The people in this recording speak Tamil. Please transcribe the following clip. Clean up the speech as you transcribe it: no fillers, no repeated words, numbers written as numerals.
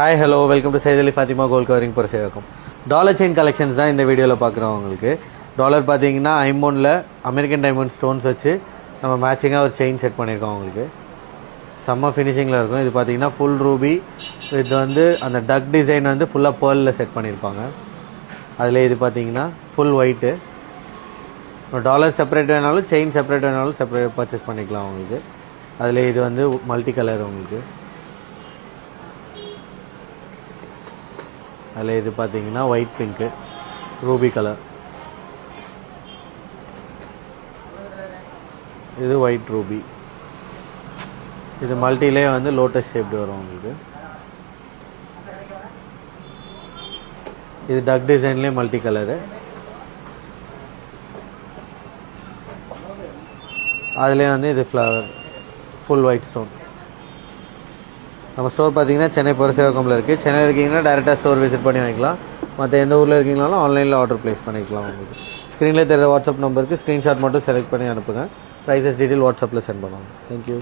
Hi hello welcome to Syed Ali Fathima gold covering பொறுசேவக்கம். டாலர் செயின் கலெக்ஷன்ஸ் தான் இந்த வீடியோவில் பார்க்குறோம். உங்களுக்கு டாலர் பார்த்தீங்கன்னா ஐம்பொனில் அமெரிக்கன் டைமண்ட் ஸ்டோன்ஸ் வச்சு நம்ம மேட்சிங்காக ஒரு செயின் செட் பண்ணியிருக்கோம். உங்களுக்கு செம்ம ஃபினிஷிங்கில் இருக்கும். இது பார்த்தீங்கன்னா ஃபுல் ரூபி. இது வந்து அந்த டக் டிசைன் வந்து ஃபுல்லாக பேர்லில் செட் பண்ணியிருப்பாங்க. அதில் இது பார்த்தீங்கன்னா ஃபுல் ஒயிட்டு. டாலர் செப்பரேட் வேணாலும் செயின் செப்பரேட் வேணாலும் செப்பரேட் பர்ச்சேஸ் பண்ணிக்கலாம். உங்களுக்கு அதில் இது வந்து மல்டி கலர். உங்களுக்கு அதில் இது பார்த்தீங்கன்னா ஒயிட் பிங்க்கு ரூபி கலர். இது ஒயிட் ரூபி. இது மல்டிலே வந்து லோட்டஸ் ஷேப்டு வரும். உங்களுக்கு இது டக் டிசைன்லேயே மல்டி கலரு. அதுலேயே வந்து இது ஃப்ளவர் ஃபுல் ஒயிட் ஸ்டோன். நம்ம ஸ்டோர் பார்த்தீங்கன்னா சென்னை புரசேவக்கமில் இருக்குது. சென்னை இருக்கீங்கன்னா டேரெக்டாக ஸ்டோர் விசிட் பண்ணி வாங்கிக்கலாம். மற்ற எந்த ஊரில் இருக்கீங்கனாலும் ஆன்லைனில் ஆர்டர் ப்ளேஸ் பண்ணிக்கலாம். உங்களுக்கு ஸ்க்ரீனில் தெரிகிற வாட்ஸ்அப் நம்பருக்கு ஸ்க்ரீன்ஷாட் மட்டும் செலக்ட் பண்ணி அனுப்புங்க. ப்ரைஸஸ் டீட்டெயில் வாட்ஸ்அப்பில் சென்ட் பண்ணுவாங்க. தேங்க்யூ.